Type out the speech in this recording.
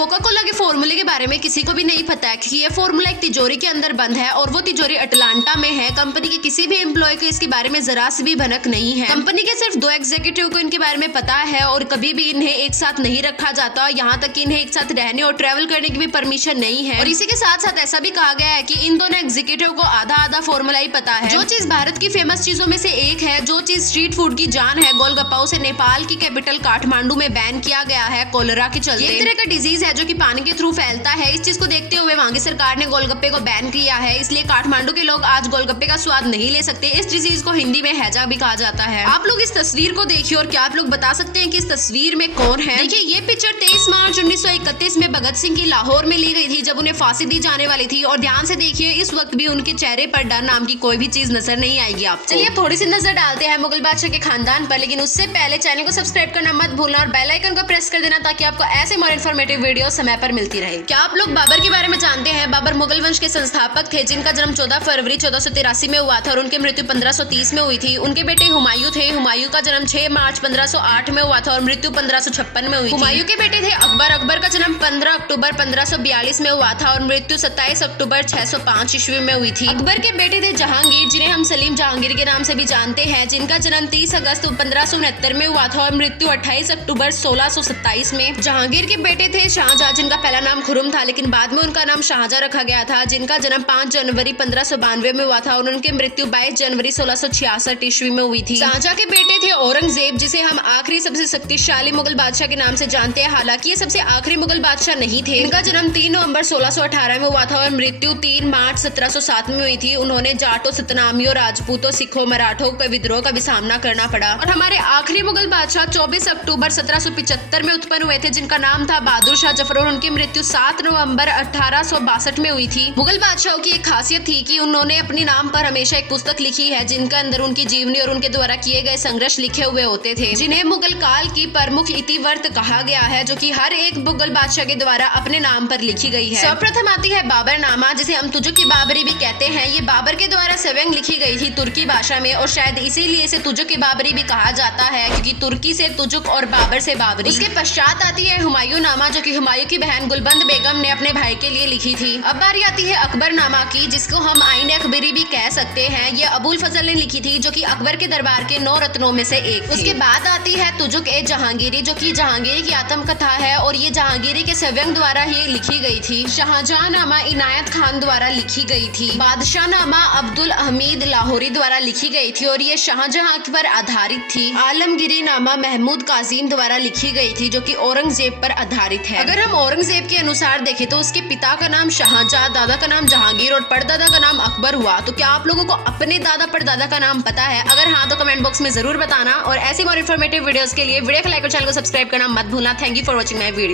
Coca Cola के फॉर्मूले के बारे में किसी को भी नहीं पता है कि ये फॉर्मूला एक तिजोरी के अंदर बंद है और वो तिजोरी अटलांटा में है। कंपनी के किसी भी एम्प्लॉय को इसके बारे में जरा सी भी भनक नहीं है। कंपनी के सिर्फ 2 एग्जीक्यूटिव को इनके बारे में पता है और कभी भी इन्हें एक साथ नहीं रखा जाता, यहाँ तक कि इन्हें एक साथ रहने और ट्रैवल करने की भी परमिशन नहीं है। और इसी के साथ साथ ऐसा भी कहा गया है कि इन दोनों एग्जीक्यूटिव को आधा आधा फॉर्मूला ही पता है। जो चीज भारत की फेमस चीजों में से एक है, जो चीज स्ट्रीट फूड की जान है, गोलगप्पा, उसे नेपाल की कैपिटल काठमांडू में बैन किया गया है कोलेरा के चलते। एक तरह का डिजीज है जो कि पानी के थ्रू फैलता है। इस चीज को देखते हुए वहां की सरकार ने गोलगप्पे को बैन किया है, इसलिए काठमांडू के लोग आज गोलगप्पे का स्वाद नहीं ले सकते। इस डिजीज को हिंदी में हैजा भी कहा जाता है। आप लोग इस तस्वीर को देखिए और क्या आप लोग बता सकते हैं कि इस तस्वीर में कौन है? देखिए, ये पिक्चर 23 मार्च 1931 में भगत सिंह की लाहौर में ली गई थी जब उन्हें फांसी दी जाने वाली थी। और ध्यान से देखिए, इस वक्त भी उनके चेहरे पर डर नाम की कोई भी चीज नजर नहीं आएगी आपको। चलिए अब थोड़ी सी नजर डालते हैं मुगल बादशाह के खानदान पर, लेकिन उससे पहले चैनल को सब्सक्राइब करना मत भूलना और बेल आइकन को प्रेस कर देना ताकि आपको ऐसे मोर इन्फॉर्मेटिव वीडियो समय पर मिलती रहे। क्या आप लोग बाबर के बारे में जानते हैं? बाबर मुगल वंश के संस्थापक थे जिनका जन्म 14 फरवरी 1483 में हुआ था और उनकी मृत्यु 1530 में हुई थी। उनके बेटे हुमायूं थे। हुमायूं का जन्म 6 मार्च 1508 में हुआ था और मृत्यु 1556 में हुई थी। हुमायूं के बेटे थे अकबर। अकबर का जन्म 15 अक्टूबर 1542 में हुआ था और मृत्यु 27 अक्टूबर 605 ईस्वी में हुई थी। अकबर के बेटे थे जहांगीर, जिन्हें हम सलीम जहांगीर के नाम से भी जानते हैं, जिनका जन्म 30 अगस्त 1569 में हुआ था और मृत्यु 28 अक्टूबर 1627 में। जहांगीर के बेटे थे शाहजहां, जिनका पहला नाम खुर्रम था लेकिन बाद में उनका नाम शाहजहां रखा गया था, जिनका जन्म 5 जनवरी 1592 में हुआ था और उनकी मृत्यु 22 जनवरी 1666 ईस्वी में हुई थी। शाहजहां के बेटे थे औरंगजेब, जिसे हम आखिरी सबसे शक्तिशाली मुगल बादशाह के नाम से जानते हैं। हालांकि ये सबसे आखिरी मुगल बादशाह नहीं थे। इनका जन्म 3 नवंबर 1618 में हुआ था और मृत्यु 3 मार्च 1707 में हुई थी। उन्होंने जाटों, सतनामियों, राजपूतों, सिखों, मराठों के विद्रोह का भी सामना करना पड़ा। और हमारे आखिरी मुगल बादशाह 24 अक्टूबर 1775 में उत्पन्न हुए थे, जिनका नाम था बहादुर शाह जफर और उनकी मृत्यु 7 नवंबर 1862 में हुई थी। मुगल बादशाहों की एक खासियत थी कि उन्होंने अपने नाम पर हमेशा एक पुस्तक लिखी है जिनके अंदर उनकी जीवनी और उनके द्वारा किए गए संघर्ष लिखे हुए होते थे, जिन्हें मुगल काल की प्रमुख इतिवृत्त कहा गया है, जो कि हर एक मुगल बादशाह के द्वारा अपने नाम पर लिखी गई है। सर्वप्रथम आती है बाबरनामा, जिसे हम तुजुक की बाबरी भी कहते हैं। ये बाबर के द्वारा स्वयं लिखी गई थी तुर्की भाषा में और शायद इसीलिए इसे तुजुक की बाबरी भी कहा जाता है, क्योंकि तुर्की से तुजुक और बाबर से बाबरी। उसके पश्चात आती है हुमायूं नामा, जो कि हुमायूं की बहन गुलबंद बेगम ने अपने भाई के लिए लिखी थी। अब बारी आती है अकबरनामा की, जिसको हम आईने अकबरी भी कह सकते हैं। ये अबुल फजल ने लिखी थी, जो कि अकबर के दरबार के 9 रत्नों में से एक थी। उसके बाद आती है तुजुक ए जहांगीरी, जो कि जहांगीरी की आत्मकथा है और ये जहांगीरी के स्वयं द्वारा ही लिखी गई थी। शाहजहांनामा इनायत खान द्वारा लिखी गई थी। बादशाहनामा अब्दुल हमीद लाहौरी द्वारा लिखी गई थी और ये शाहजहां पर आधारित थी। आलमगिरी नामा महमूद काजिम द्वारा लिखी गई थी, जो कि औरंगजेब पर आधारित है। अगर हम औरंगजेब के अनुसार देखें तो उसके पिता का नाम शाहजहां, दादा का नाम जहांगीर और परदादा का नाम अकबर हुआ। तो क्या आप लोगों को अपने दादा परदादा का नाम पता है? अगर हाँ तो कमेंट बॉक्स में जरूर बताना और ऐसी और इन्फॉर्मेटिव वीडियोस के लिए वीडियो को लाइक और चैनल को सब्सक्राइब करना मत भूलना। Thank you for watching my video.